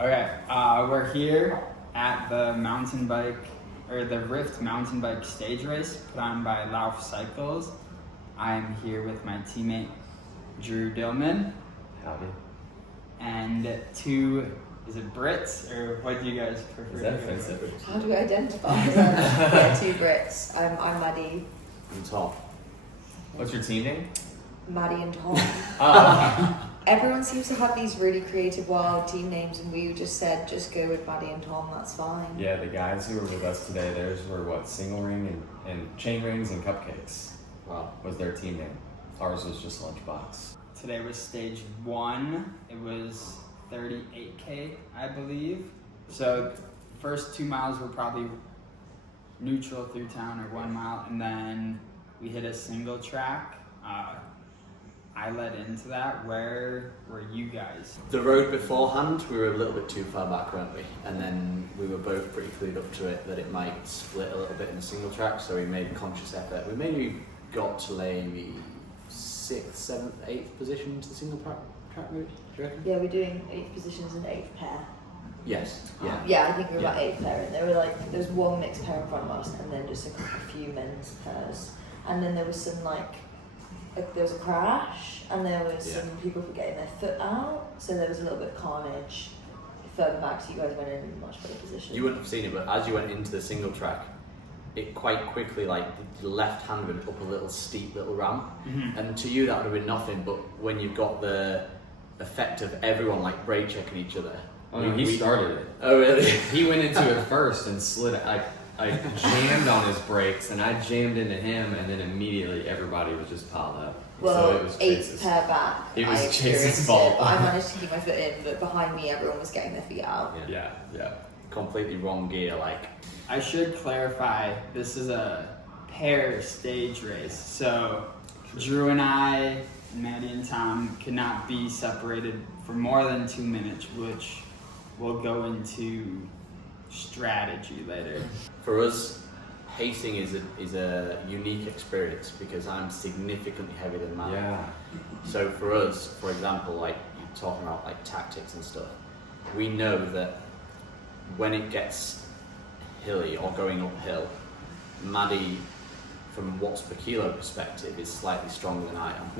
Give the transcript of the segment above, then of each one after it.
Okay, we're here at the the Rift mountain bike stage race put on by Lauf Cycles. I'm here with my teammate Drew Dillman. Howdy. And two, is it Brits or what do you guys prefer? Is that offensive? How do we identify? Yeah, two Brits. I'm Maddy. I'm Tom. What's your team name? Maddy and Tom. Oh. Everyone seems to have these really creative, wild team names, and we just said, just go with Maddy and Tom, that's fine. Yeah, the guys who were with us today, theirs were what, single ring and chain rings and cupcakes. Wow. Was their team name. Ours was just lunchbox. Today was stage 1. It was 38K, I believe. So first 2 miles were probably neutral through town or 1 mile, and then we hit a single track. I led into that. Where were you guys? The road beforehand, we were a little bit too far back, weren't we? And then we were both pretty clued up to it that it might split a little bit in the single track, so we made a conscious effort. We maybe got to maybe 6th, 7th, 8th position to the single track route, do you reckon? Yeah, we're doing 8 positions in 8th pair. Yes, yeah. Yeah, I think we were about 8th pair, and there were there was one mixed pair in front of us, and then just a few men's pairs. And then there was some there was a crash, and there was some people getting their foot out, so there was a little bit of carnage further back, so you guys went in much better position. You wouldn't have seen it, but as you went into the single track, it quite quickly, the left hand went up a little steep little ramp, and to you that would have been nothing, but when you've got the effect of everyone brake checking each other. Oh no, he started it. Oh really? He went into it first and slid it. I jammed on his brakes and I jammed into him, and then immediately everybody was just piled up. Well, so it was 8th pair back. It was I Chase's fault. I managed to keep my foot in, but behind me everyone was getting their feet out. Yeah. Completely wrong gear, I should clarify, this is a pair stage race. So Drew and I, Maddy and Tom could not be separated for more than 2 minutes, which we'll go into strategy later. For us, pacing is a unique experience because I'm significantly heavier than Maddy. Yeah. So for us, for example, you're talking about tactics and stuff, we know that when it gets hilly or going uphill, Maddy, from watts per kilo perspective, is slightly stronger than I am.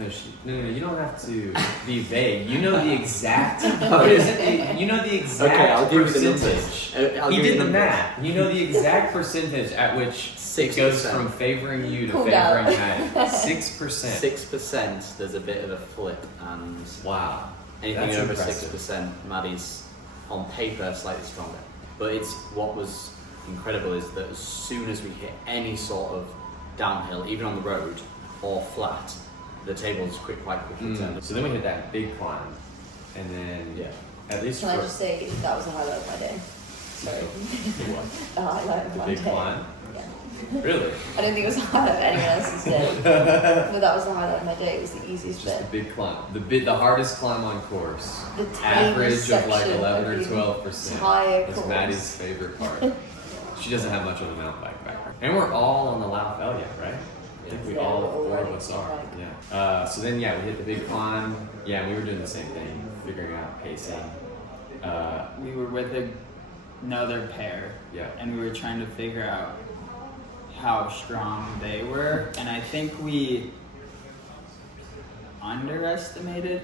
No, you don't have to be vague. You know the exact. You know the exact. Okay, I'll give you the percentage. numbers. He did the math. You know the exact percentage at which 6% it goes from favoring you to favoring Maddy. 6%. 6%. There's a bit of a flip, and wow, anything over impressive. 6%, Maddy's on paper slightly stronger. But what was incredible is that as soon as we hit any sort of downhill, even on the road or flat, the tables quite quickly turned. So then we hit that big climb, and then at least Can I just say that was the highlight of my day? Sorry. The highlight of my big day. climb. Yeah. Really? I don't think it was the highlight of anyone else's day, but that was the highlight of my day. It was the easiest Just bit. the big climb, the hardest climb on course. The tiny Average of section 11 or of the 12%. entire That's course. Maddy's favorite part. She doesn't have much of a mountain bike background. And we're all on the Lauf L yet, right? I think we Yeah, all we're all 4 of riding us are. bike. Yeah. So then we hit the big climb. Yeah, we were doing the same thing, figuring out pacing. We were with another pair, and we were trying to figure out how strong they were, and I think we underestimated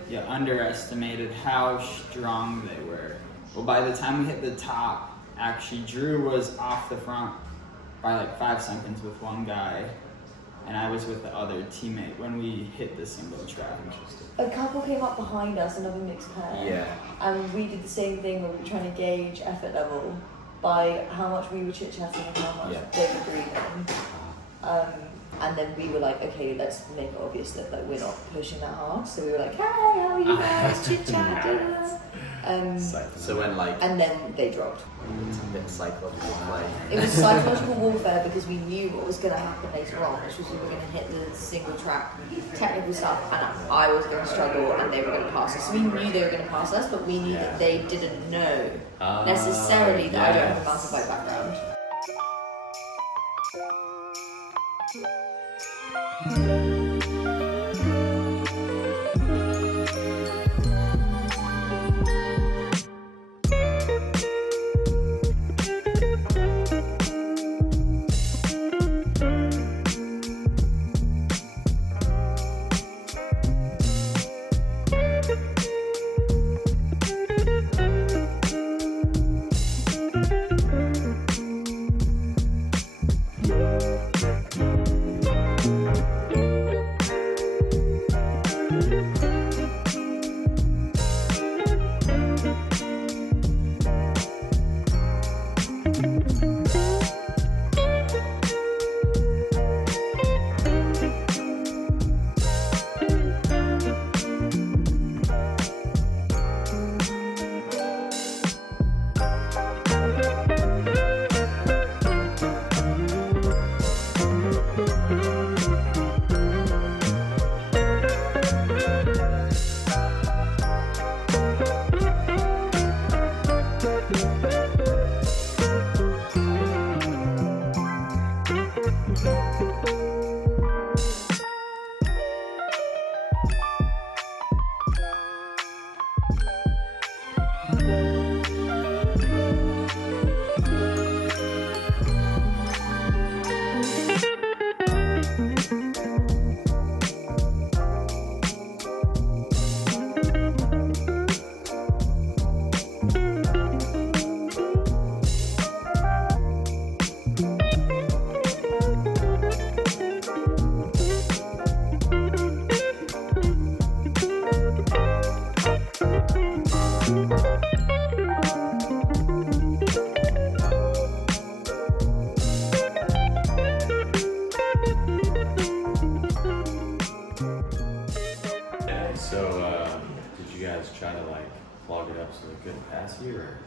how strong they were. Well, by the time we hit the top, actually Drew was off the front by 5 seconds with one guy, and I was with the other teammate when we hit the single track. A couple came up behind us, another mixed pair. Yeah. And we did the same thing where we were trying to gauge effort level by how much we were chit-chatting and how much they were breathing. And then we were like, okay, let's make it obvious that we're not pushing that hard. So we were like, hey, how are you guys? Chit-chat. So when and then they dropped. it's a bit of psychological play. It was psychological warfare because we knew what was going to happen later on, which was we were going to hit the single track technical stuff, and I was going to struggle and they were going to pass us. So we knew they were going to pass us, but we knew that they didn't know necessarily that I don't have a mountain bike background. So, did you guys try to like clog it up so they couldn't pass you, or?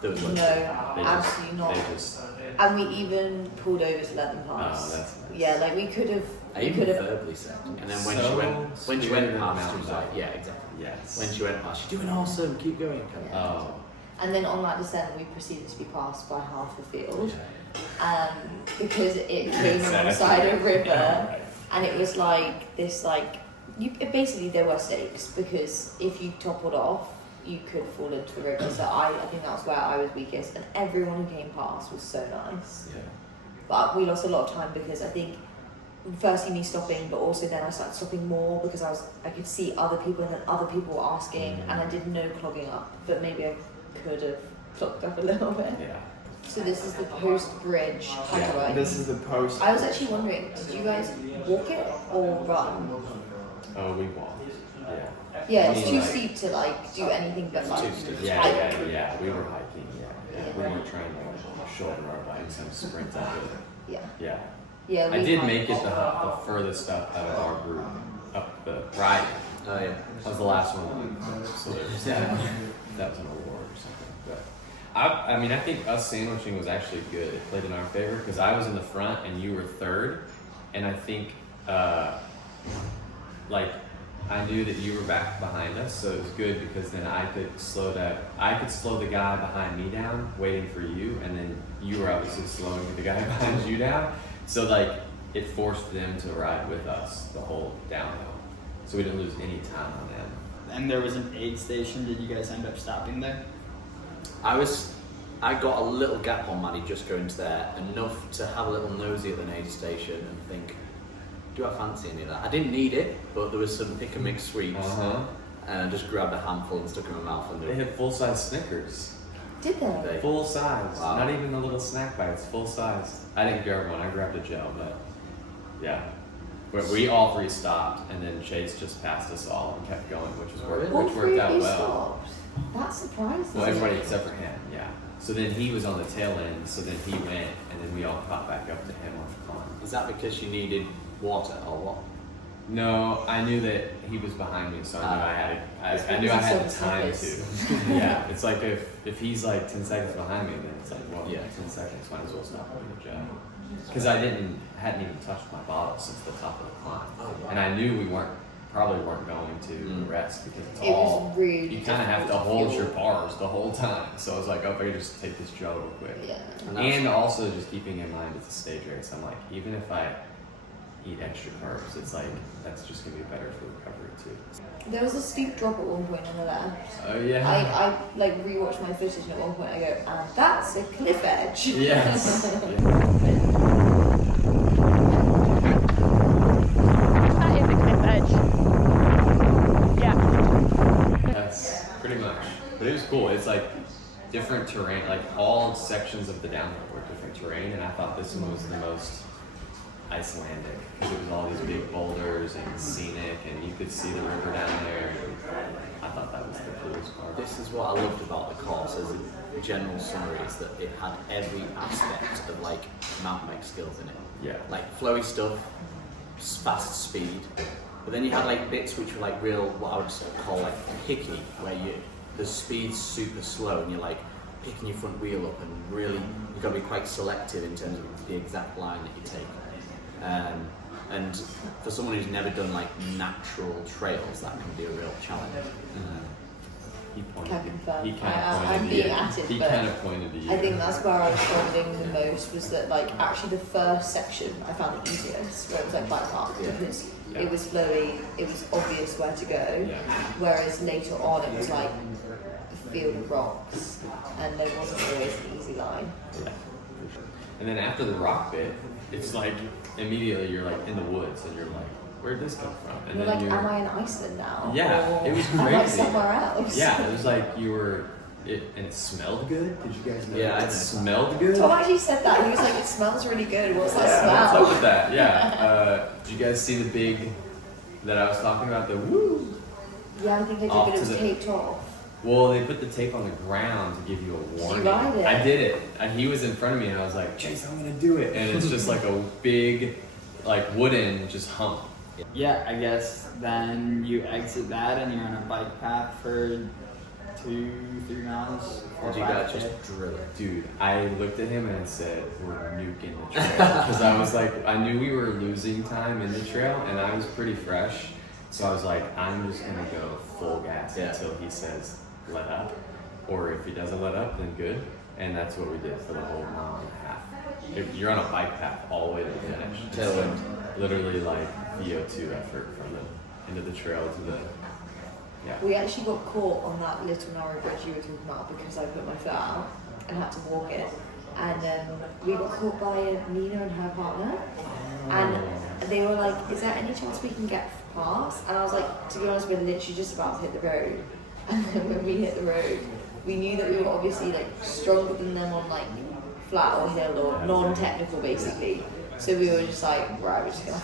There was No, like, absolutely not. They just. And we even pulled over to let them pass. Oh, that's nice. Yeah, like we could have. I We even could have. verbally said, and then when So she went spirited past, she mountain was like, bike. yeah, exactly. Yes. When she went past, you're doing awesome, keep going. Kind of. Yeah. Oh. And then on that descent, we proceeded to be passed by half the field, Yeah. because it came Exactly. alongside a river, Yeah, right. and it was like this basically there were stakes, because if you toppled off, you could fall into the river. So I think that's where I was weakest, and everyone who came past was so nice. Yeah. But we lost a lot of time because I think firstly me stopping, but also then I started stopping more because I could see other people, and then other people were asking, and I did no clogging up, but maybe I could have clogged up a little bit. Yeah. So this is the post bridge highway. This is the post. I was actually wondering, did you guys walk it or run? Oh, we walked. Yeah. Yeah, I it's mean, too like- steep to like do anything but like Too steep. Yeah, hike. yeah. We were hiking. Yeah. We weren't trying to shoulder our bikes and sprint up it. Yeah. Yeah. Yeah, I we did hiked. make it the furthest up out of our group, up the right. Oh yeah. That was the last one. So yeah, that was an award or something. But I mean, I think us sandwiching was actually good. It played in our favor because I was in the front and you were third, and I think like I knew that you were back behind us, so it was good because then I could slow down. I could slow the guy behind me down, waiting for you, and then you were obviously slowing the guy behind you down. So like it forced them to ride with us the whole downhill, so we didn't lose any time on them. And there was an aid station. Did you guys end up stopping there? I got a little gap on Maddy just going to there, enough to have a little nosy at the aid station and think, do I fancy any of that? I didn't need it, but there was some pick and mix sweets, and I just grabbed a handful and stuck in my mouth. And They had full-size Snickers. Did they? They- Full size. Wow. Not even the little snack bites, full size. I didn't grab one, I grabbed a gel, but yeah. We all three stopped, and then Chase just passed us all and kept going, which All which three worked of out you well. stopped. That's surprising. Well, everybody except for him, yeah. So then he was on the tail end, so then he went, and then we all caught back up to him on the climb. Is that because you needed water or what? No, I knew that he was behind me, so I knew I knew I Because had he's the so time serious. to. Yeah, it's like if he's like 10 seconds behind me, then it's like, well, Yeah. 10 seconds, might as well stop putting a gel. Because I hadn't even touched my bottle since the top of the climb, and I knew we probably weren't going to rest because it's It was all. really You kind of have to difficult to hold fuel. your bars the whole time. So I was like, oh, if I could just take this gel real quick. Yeah. And also just keeping in mind it's a stage race. I'm like, even if I eat extra carbs, it's like that's just gonna be better for recovery too. There was a steep drop at one point on the left. Oh yeah. I like rewatched my footage, and at one point I go, and that's a cliff edge. Yes. Yeah. That is a cliff edge. Yeah. That's pretty much. But it was cool. It's like different terrain. Like all sections of the downhill were different terrain, and I thought this one was the most Icelandic because it was all these big boulders and scenic, and you could see the river down there. I thought that was the coolest part. This is what I loved about the course as a general summary, is that it had every aspect of like mountain bike skills in it. Yeah. Like flowy stuff, fast speed, but then you had like bits which were like real, what I would call like picky, where the speed's super slow and you're like picking your front wheel up and really, you've got to be quite selective in terms of the exact line that you take. And for someone who's never done like natural trails, that can be a real challenge. He pointed. Can confirm. He kind of pointed I'm to being you. active, He but kind of pointed to you. I think that's where I was struggling the most, was that like actually the first section I found the easiest, where it was like bike park, because Yeah. it was flowy, it was obvious where to go, Yeah. whereas later on it was like a field of rocks, and there wasn't always an easy line. Yeah. And then after the rock bit, it's like immediately you're like in the woods and you're like, where'd this come from? And You're then like, am I in Iceland now? Yeah, Or it was am I crazy. somewhere else? Yeah, it was like you were. And it smelled good. Did you guys know? Yeah, that? I It know. smelled good. Tom actually said that. He was like, it smells really good. What's that Yeah, smell? what's up with that? Yeah. Did you guys see the big that I was talking about? The woo. Yeah, I think I did, Off but it to was the- taped off. Well, they put the tape on the ground to give you a warning. ride it? I did it. And he was in front of me, and I was like, Chase, I'm gonna do it. And it's just like a big, like wooden, just hump. Yeah, I guess then you exit that and you're on a bike path for 2-3 miles. Or do you guys just drill it? Dude, I looked at him and I said, we're nuking the trail. Because I was like, I knew we were losing time in the trail, and I was pretty fresh. So I was like, I'm just gonna go full gas Yeah. until he says let up. Or if he doesn't let up, then good. And that's what we did for the whole mile and a half. You're on a bike path all the way to the finish. It's Tailwind. literally like VO2 effort from the end of the trail to the, yeah. We actually got caught on that little narrow bridge you were talking about because I put my foot out and had to walk it. And we got caught by Nina and her partner. And they were like, is there any chance we can get past? And I was like, to be honest, we're literally just about to hit the road. And then when we hit the road, we knew that we were obviously like stronger than them on like flat or hill or non-technical basically. So we were just like, right, we're just gonna.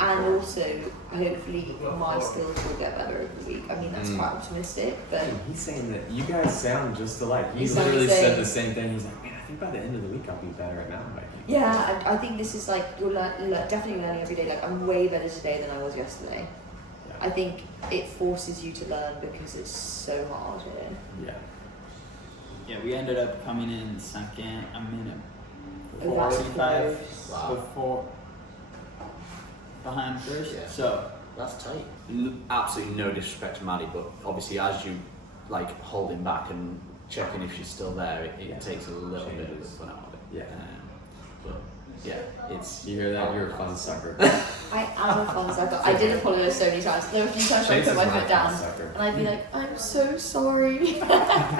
And also, hopefully, my skills will get better over the week. I mean, that's quite optimistic, but He's saying that you guys sound just alike. He You sound literally the same. said the same thing. He's like, man, I think by the end of the week I'll be better at mountain biking. yeah, I think this is like you're definitely learning every day. Like I'm way better today than I was yesterday. Yeah. I think it forces you to learn because it's so hard here. Yeah. Yeah, we ended up coming in second, a minute Oh, that's 45 close. Wow. before behind first. Yeah. So That's tight. Absolutely no disrespect to Maddy, but obviously as you like holding back and checking if she's still there, it Yeah. takes a little bit of the Changes. fun out of it. Yeah. But yeah, it's. You hear that? You're a fun sucker. I am a fun sucker. I did apologize so many times. There were a few times where I Chase put is my not a foot fun down sucker. and I'd be like, I'm so sorry.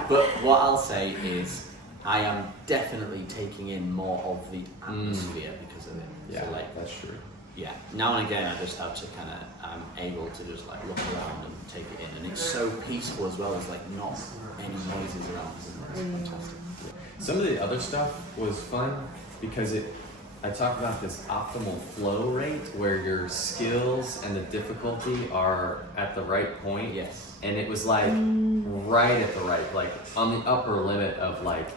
But what I'll say is, I am definitely taking in more of the atmosphere because of it. Yeah, So like, that's true. yeah, now and again I just have to kind of, I'm able to just like look around and take it in, and it's so peaceful as well as like not any noises around. It's fantastic. Some of the other stuff was fun because I talked about this optimal flow rate where your skills and the difficulty are at the right point. Yes. And it was like right at the right, like on the upper limit of like,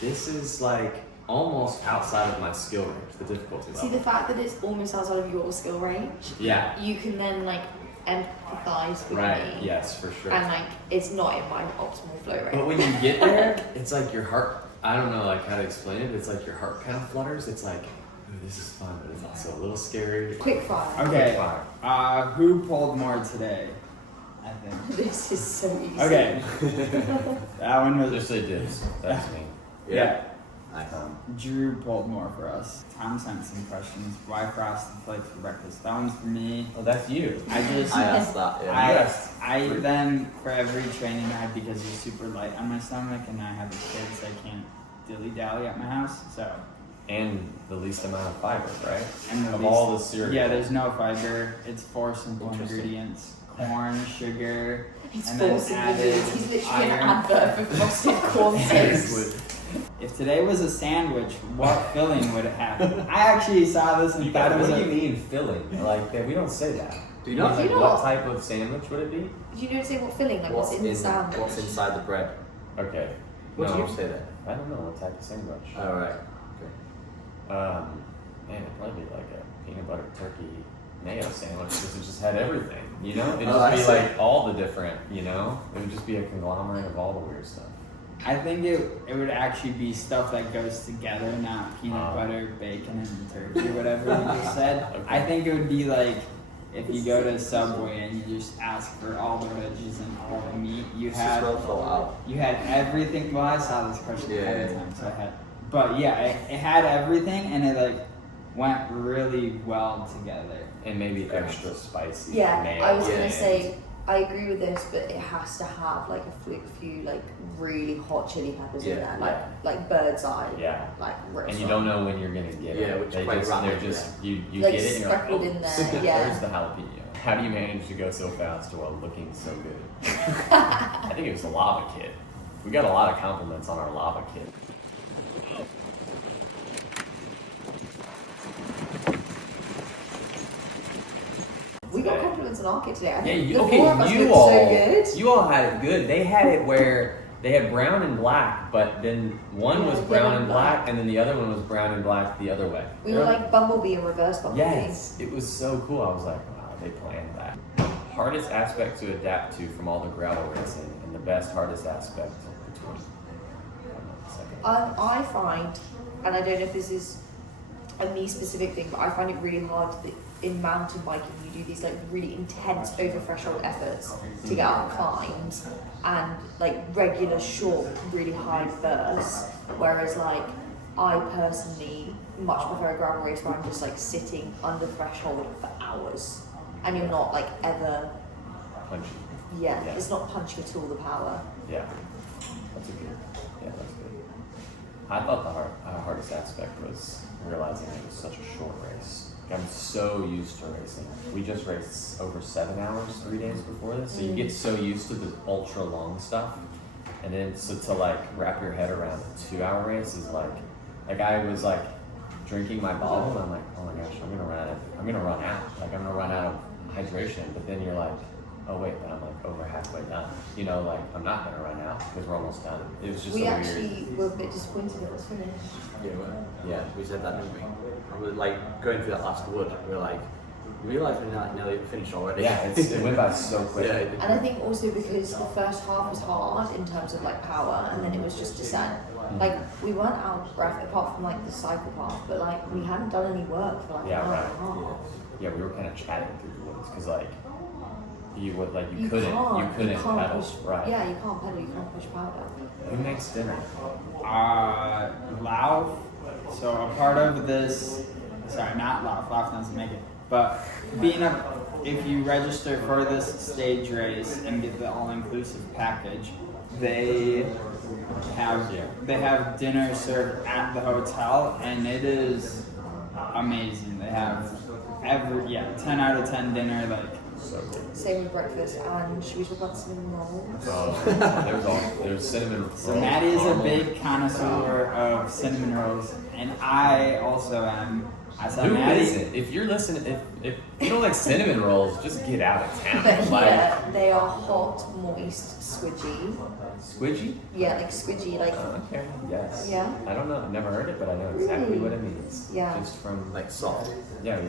this is like almost outside of my skill range, the difficulty level. See, the fact that it's almost outside of your skill range, Yeah, you can then like empathize with right, me. yes, for sure. And like, it's not in my optimal flow rate. But when you get there, it's like your heart, I don't know like how to explain it, but it's like your heart kind of flutters. It's like, ooh, this is fun, but it's also a little scary. Quick fire. okay, Fire. who pulled more today? I think. This is so easy. Okay, that one was Just say dibs. That's me. yeah. Nice. Drew pulled more for us. Tom sent some questions. Why frosted flakes for breakfast? That one's for me. Oh, that's you. I just I asked that. Yeah. Yes. I eat them for every training I have because they're super light on my stomach, and I have the kids. I can't dilly dally at my house. So And the least amount of fiber, right? and Of all the cereal. yeah, there's no fiber. It's 4 simple Interesting. ingredients: corn, sugar, It's and then forcing added He's literally an iron. advert for frosted corn sticks. If today was a sandwich, what filling would it have? I actually saw this and thought it was What do a. you mean filling? Like that, we don't say that. Do you not? Like, Do you what not? type of sandwich would it be? You don't say what filling, like what's in the sandwich. What's inside the bread? Okay. What No. did you say then? I don't know what type of sandwich. Oh right. Man, it'd probably be like a peanut butter turkey mayo sandwich because it just had everything, you know? It'd Oh, I just be see. like all the different, you know? It would just be a conglomerate of all the weird stuff. I think it would actually be stuff that goes together, not peanut butter, bacon, and turkey, whatever you just said. Okay. I think it would be like if you go to Subway and you just ask for all the veggies and all the meat, you had everything. Well, I saw this question ahead of time, so I had. But yeah, it had everything, and it like went really well together. And maybe extra spicy. Yeah, mayo I was gonna and- say I agree with this, but it has to have like a few like really hot chili peppers in there, like bird's eye, Yeah. like real And you strong. don't know when you're gonna get Yeah, it. which is They quite just, random, they're just you Like get it and you're like, sprinkled oh, in there, yeah. There's the jalapeno. How do you manage to go so fast while looking so good? I think it was the lava kit. We got a lot of compliments on our lava kit. We got compliments on our kit today. I Yeah, think you, the four of us you looked all, so good. you all had it good. They had it where they had brown and black, but then one was Yeah, brown yellow and and black, black. and then the other one was brown and black the other way. We were like Bumblebee and reverse Bumblebee. Yes, it was so cool. I was like, wow, they planned that. Hardest aspect to adapt to from all the gravel racing, and the best hardest aspect between. I find, and I don't know if this is a me specific thing, but I find it really hard that in mountain biking you do these like really intense over threshold efforts to get up climbs and like regular short really high bursts, whereas like I personally much prefer a gravel race where I'm just like sitting under threshold for hours and you're not like ever Punchy. yeah. Yeah. It's not punching at all the power. Yeah, that's a good. Yeah, that's good. I thought the hardest aspect was realizing it was such a short race. Like, I'm so used to racing. We just raced over 7 hours 3 days before this, so you get so used to the ultra long stuff, and then so to like wrap your head around a 2 hour race is like I was like drinking my bottle and I'm like, oh my gosh, I'm gonna run out. Like I'm gonna run out of hydration. But then you're like, oh wait, but I'm like over halfway done. You know, like I'm not gonna run out because we're almost done. It was just We so actually weird. were a bit disappointed it was finished. Yeah, we said that, didn't we? And we're like going through that last wood. We're like, we realised we're like nearly finished already. Yeah, it went by so quick. Yeah, it did. And I think also because the first half was hard in terms of like power, and then it was just descent. Like we weren't out of breath apart from like the cycle path, but like we hadn't done any work for like Yeah, an hour right. and a half. Yeah, we were kind of chatting through the woods because like you would like you can't couldn't pedal. push, Right. Yeah, you can't pedal, you can't push powder. Who makes dinner? Lauf. So a part of this, sorry, not Lauf. Lauf doesn't make it. But if you register for this stage race and get the all-inclusive package, they have dinner served at the hotel, and it is amazing. They have 10 out of 10 dinner, like. So good. Same with breakfast, and should we talk about cinnamon rolls? Oh, there's cinnamon rolls. So Maddy is a caramel. big connoisseur of cinnamon rolls, and I also am. I saw Who Maddy. isn't? If you're listening, if you don't like cinnamon rolls, just get out of town. But Like here, they are hot, moist, squidgy. squidgy. Yeah, like squidgy, like Okay. Yes. Yeah. I don't know. I've never heard it, but I know exactly Really? what it means. Yeah. Just from Like soft. yeah.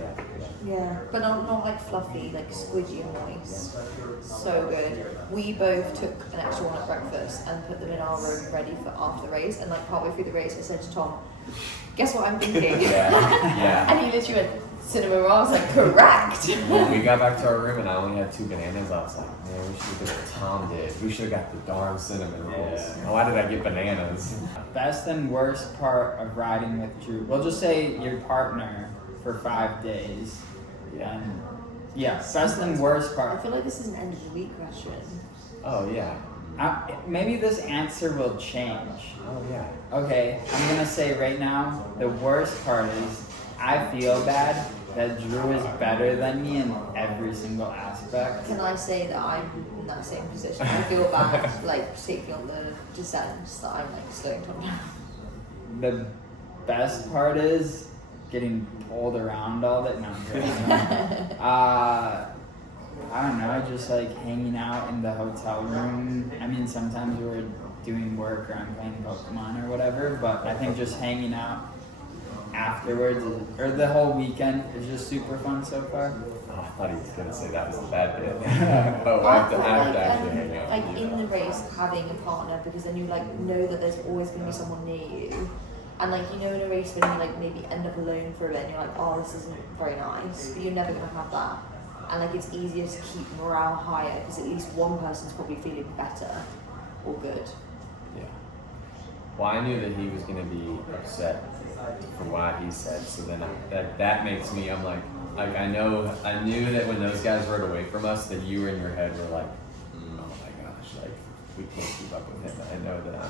yeah, but not like fluffy, like squidgy and moist. So good. We both took an extra one at breakfast and put them in our room ready for after the race. And like partway through the race, I said to Tom, "Guess what I'm thinking?" Yeah. And he literally went, "Cinnamon roll." I was like, "Correct." When we got back to our room and I only had 2 bananas, I was like, man, we should have did what Tom did. We should have got the darn cinnamon rolls. Yeah. Why did I get bananas? Best and worst part of riding with Drew. We'll just say your partner for 5 days. Yeah. And yeah, best and worst I part. feel like this is an end of the week question. Oh yeah. Maybe this answer will change. Oh yeah. Okay, I'm gonna say right now, the worst part is I feel bad that Drew is better than me in every single aspect. Can I say that I'm in that same position? I feel bad, like taking on the descents that I'm like slowing Tom down. The best part is getting pulled around all day. No, I'm joking. I don't know, just like hanging out in the hotel room. I mean, sometimes we're doing work or I'm playing Pokemon or whatever, but I think just hanging out afterwards or the whole weekend is just super fun so far. Oh, I thought he was gonna say that was the bad bit. Oh, I have to actually hang out. Like in the race, having a partner, because then you like know that there's always going to be someone near you, and like you know in a race when you like maybe end up alone for a bit, and you're like, oh, this isn't very nice, but you're never going to have that and like it's easier to keep morale higher because at least one person's probably feeling better or good. Yeah. Well, I knew that he was going to be upset from what he said, so then that makes me, I'm like I knew that when those guys rode away from us, that you in your head were like, oh my gosh, like we can't keep up with him. I know that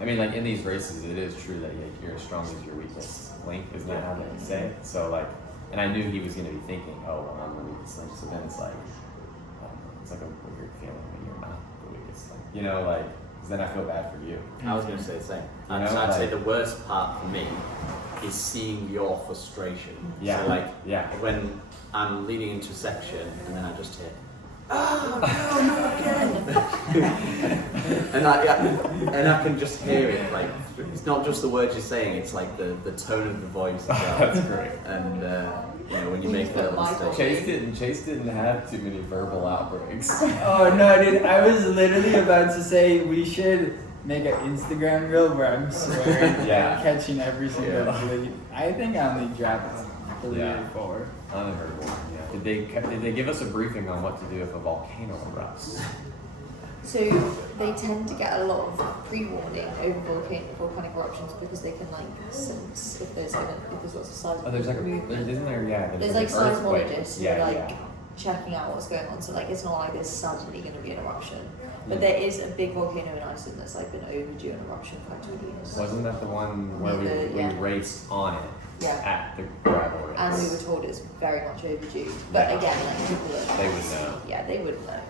I mean, like in these races, it is true that you're as strong as your weakest link, isn't that how they say? So like, and I knew he was going to be thinking, oh, well, I'm the weakest link. So then it's like, I don't know, it's like a weird feeling when you're not the weakest link. You know, like, 'cause then I feel bad for you. I was going to say the same. You know, I'd say like- the worst part for me is seeing your frustration. Yeah. So like, Yeah. when I'm leading into a section and then I just hear, oh no, not again! and I can just hear it. Like, it's not just the words you're saying; it's like the tone of the voice as well. That's great. And you know, when you make a little mistake. Chase didn't have too many verbal outbreaks. Oh no, dude! I was literally about to say we should make an Instagram reel where I'm swearing, Yeah. catching every single Yeah. bleep. I think I only dropped 3 Yeah. or 4. Unheard of. Yeah. Did they give us a briefing on what to do if a volcano erupts? So they tend to get a lot of pre-warning over volcanic eruptions because they can like sense if there's lots of seismic Oh, there's like movement. isn't there? Yeah. There's like an earthquake. seismologists who Yeah, are like yeah. checking out what's going on. So like it's not like there's suddenly going to be an eruption. But Yeah. there is a big volcano in Iceland that's like been overdue an eruption for like 2 years. Wasn't that the one where Yeah. we raced on it Yeah. at the gravel race? And we were told it's very much overdue. But Yeah. again, like people that They would know. Yeah, they would know.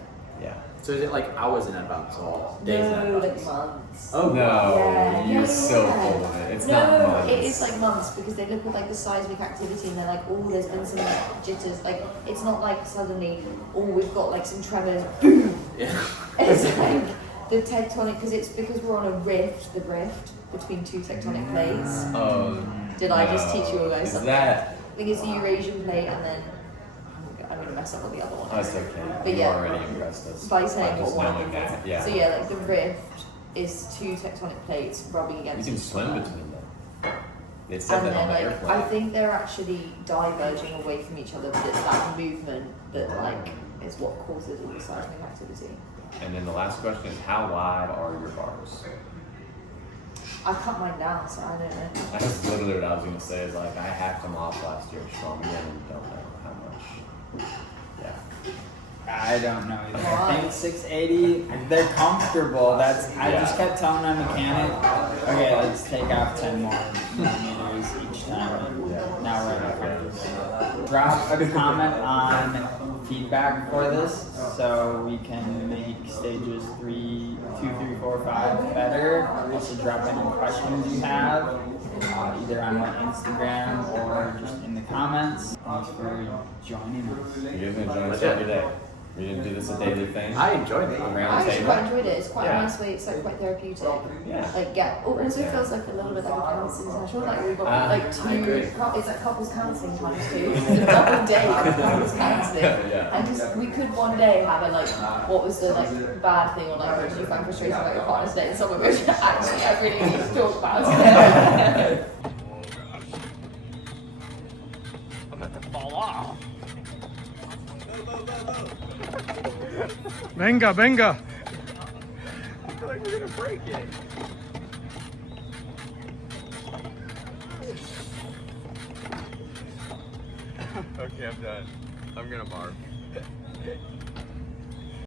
Yeah. So is it like hours in advance or days in No, advance? like months. Oh No, Yeah, you're yeah, so yeah. full of it. It's No, not months. it is like months because they look at like the seismic activity and they're like, oh, there's been some like, jitters. Like it's not like suddenly, oh, we've got like some tremors. Boom. Yeah. It's like the tectonic because we're on a rift, the rift between 2 tectonic plates. Did I just teach you all guys Is something? that? I think it's the Eurasian plate and then I'm gonna mess up on the other one. That's okay. But You yeah. already impressed us. By saying By just what one knowing of them that. is. Yeah. So yeah, like the rift is 2 tectonic plates rubbing You against can each swim other. between them. They said And that then on the like airplane. I think they're actually diverging away from each other, but it's that movement that like is what causes all the seismic activity. And then the last question is, how wide are your bars? I cut mine down, so I don't know. That's literally what I was gonna say. Is like I hacked them off last year strong again and don't know how much. Yeah. I don't know either. I Why? think 680. They're comfortable. I just kept telling my mechanic, okay, let's take off 10 more millimeters each time. And now we're comfortable. Drop a comment on feedback for this so we can make stages 2, 3, 4, 5 better. Also drop any questions you have, either on my Instagram or just in the comments. Thanks for joining us. You guys gonna join us Legit. every day? We didn't do this a daily thing. I enjoyed it. I Around the actually table. quite enjoyed it. It's quite Yeah. a nice way. It's like quite therapeutic. Yeah. Like also feels like a little bit like a counselling session. Like we've got like I agree. it's like couples counselling times 2. It's a double day of couples counselling. Yeah. And just we could one day have a like what was the like bad thing or like what did you find frustrating about your partner's day? And someone goes, actually I really need to talk about it. I'm about to fall off. Venga, venga. I feel like we're gonna break it. Okay, I'm done. I'm gonna barf.